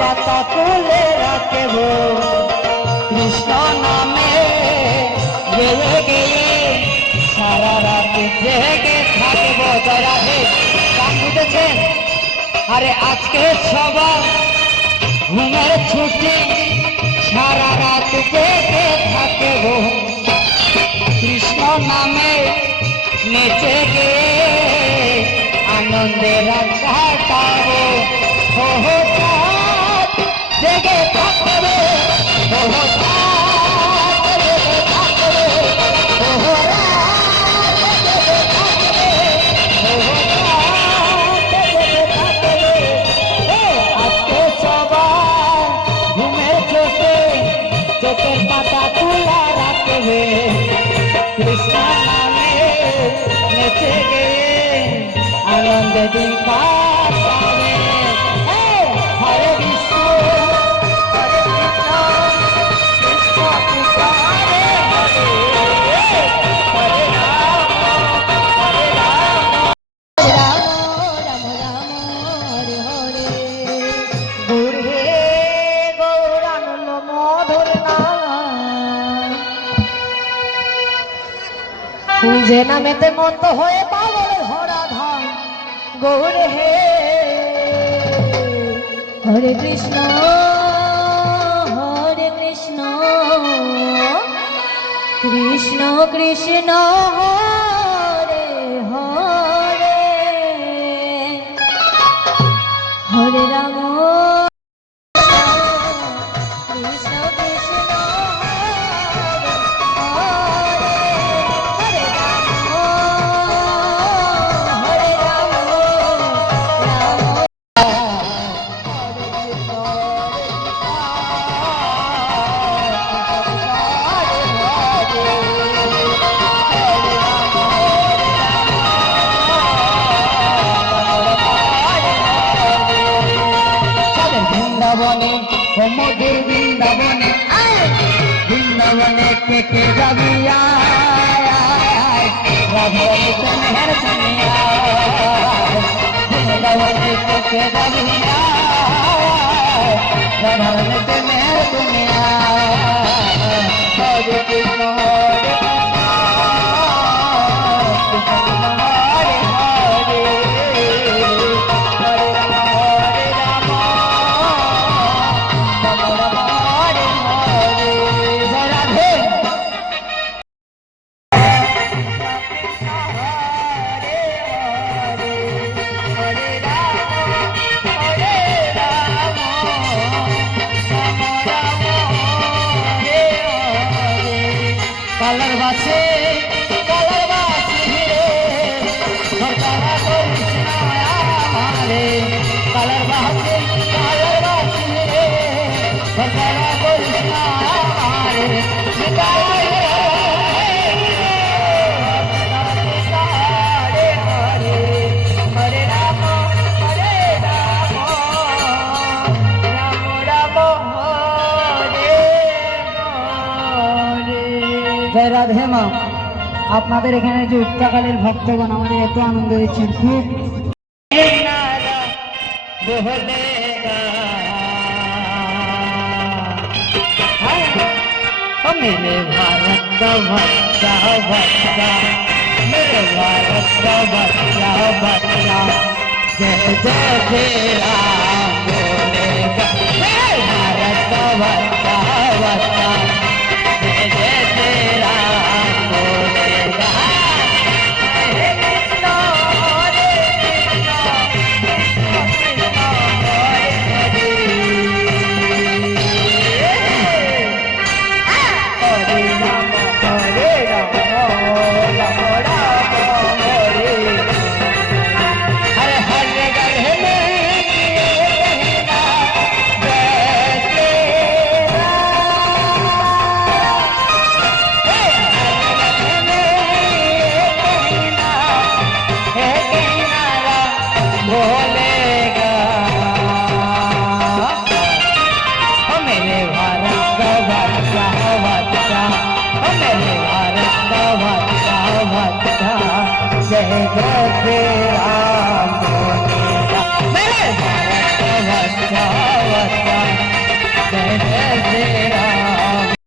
পাতা তুলে রাখব কৃষ্ণ নামে গেয়ে গেয়ে সারা রাত জেগে থাকবো। রাধে গান বুঝেছেন? আরে আজকে সবার ঘুমের ছুটি, সারা রাত জেগে থাকব কৃষ্ণ নামে নেচে গিয়ে আনন্দে রাত কাটাবো। জেগে থাকবে আজকে সবার ঘুমের চোখে চোখের পাতা তুলা রাখবে কৃষ্ণ নামে নেচে গিয়ে আনন্দে দিন কাটাবে। হরে কৃষ্ণ হরে কৃষ্ণ কৃষ্ণ কৃষ্ণ হরে হরে, হরে রাম হরে রাম রাম রাম রাম হরে হরে। গৌর হে গৌরানন্দ মধুর নাম, যে নামেতে মত্ত হয়ে পাগল ভরা ধাম। গৌর হে হরে কৃষ্ণ কৃষ্ণ কৃষ্ণ হরে হরে, হরে রাম কৃষ্ণ কৃষ্ণ হরে হরে, হরে রাম বৃন্দাবনে ও মধুর বৃন্দাবনে, বৃন্দাবনে কেটে যাবি রাধারণীতে মেহের দুনিয়া, বৃন্দাবনে কেটে যাবি রাধারণীতে মেহের দুনিয়া। হরে কৃষ্ণ হরে কালার বাসে রে ভরতারা করিস না আমারে, কালার বাসে রে ভরতারা করিস না আমারে। হরে রাম হরে রাম রাম রাম হরে হরে। জয় রাধে মা। আপনাদের এখানে যে উত্তরাকালের ভক্তগণ আমাদের এত আনন্দ দিচ্ছেন, খুব मेरे भारत का बच्चा बच्चा, मेरे भारत का बच्चा बच्चा, जय जय जय राम बोलेगा। मेरे भारत का बच्चा बच्चा, जय जय जय राम बोलेगा। हरे कृष्ण हरे कृष्ण कृष्ण कृष्ण हरे हरे, हरे राम राम राम हरे। हरे हरे गढ़े में बोलेगा। मेरे भारत का बच्चा बच्चा, मेरे भारत का बच्चा बच्चा, जय जय